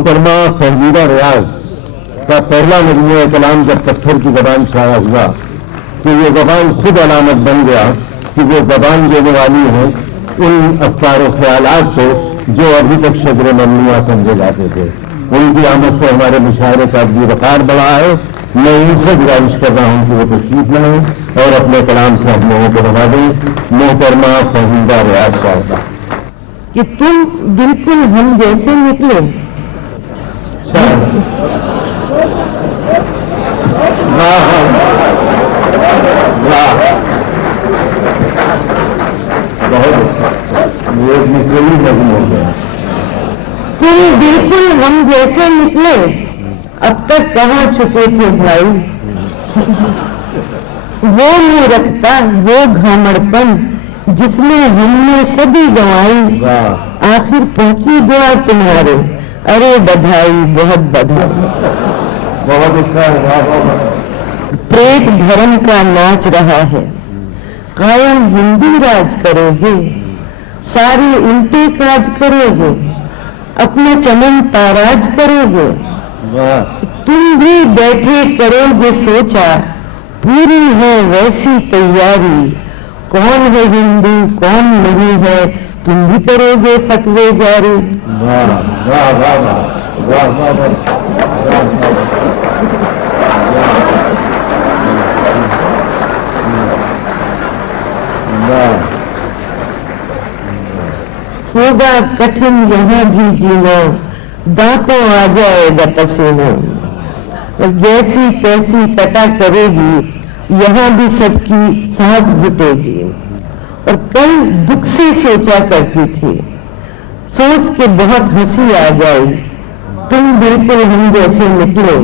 محترمہ فہمیدہ ریاض کا پہلا مجموعہ کلام جب پتھر کی زبان شائع ہوا تو یہ زبان خود علامت بن گیا کہ وہ زبان دینے والی ہے ان افکار و خیالات کو جو ابھی تک شجر ممنوعہ سمجھے جاتے تھے. ان کی آمد سے ہمارے مشاعرے کا بھی وقار بڑھا ہے. میں ان سے گزارش کر رہا ہوں کہ وہ تشریف لائیں اور اپنے کلام سے ہم لوگوں کو بتا دیں. محترمہ فہمیدہ ریاض صاحبہ. کہ تم بالکل ہم جیسے نکلے. تم بالکل ہم جیسے نکلے، اب تک کہاں چھپے تھے بھائی. وہ نہیں رکھتا وہ گھامڑپن جس میں ہم نے سبھی گنوائی، آخر پہنچی دعا تمہارے، ارے بدھائی بہت بدھائی. بہت اچھا ہے. پریت دھرم کا ناچ رہا ہے، قائم ہندو راج کرو گے، سارے الٹے کاج کرو گے، اپنا چمن تاراج کرو گے. تم بھی بیٹھے کرو گے سوچا، پوری ہے ویسی تیاری، کون ہے ہندو کون نہیں ہے، تم بھی کرو گے فتوے جاری. ہوگا کٹھن یہاں بھی جینا، دانتوں آ جائے گا پسینہ، اور جیسی تیسی کٹا کرے گی یہاں بھی سب کی سانس گھٹے گی. اور کل دکھ سے سوچا کرتی تھی، سوچ کے بہت ہنسی آ جائی، تم بالکل ہم جیسے نکلے،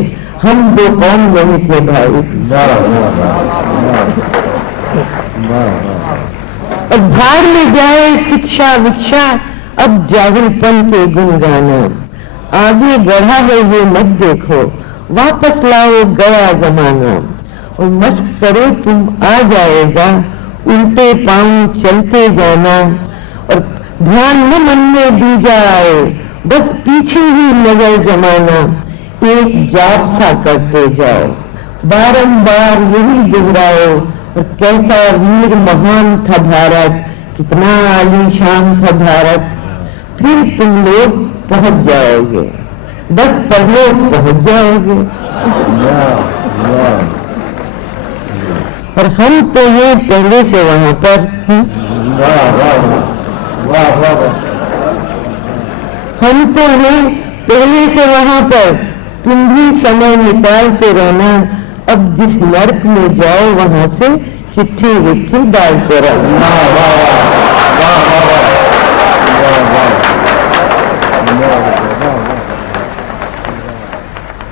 ہم دو قوم نہیں تھے بھائی. اور بھاڑ میں جائے شکشا وکشا اب جاہل پن کے گنگانا، آگے گڑھا ہے یہ مت دیکھو، واپس لاؤ گیا زمانہ. اور مشق کرو تم آ جائے گا، الٹے پاؤں چلتے جانا، اور دھیان نہ من میں دوجا آئے، بس پیچھے ہی نظر جمانا. ایک جاب سا کرتے جاؤ، بارمبار یہی دہراؤ، اور کیسا ویر مہان تھا بھارت، کتنا عالی شان تھا بھارت. پھر تم لوگ پہنچ جاؤ گے، بس پرلوک پہنچ جاؤ گے. اور ہم تو یہ پہلے سے وہاں پر، ہم تو ہیں پہلے سے وہاں پر، تم بھی سمے نکالتے رہنا، اب جس نرک میں جاؤ وہاں سے چٹھی وٹھی ڈالتے رہنا.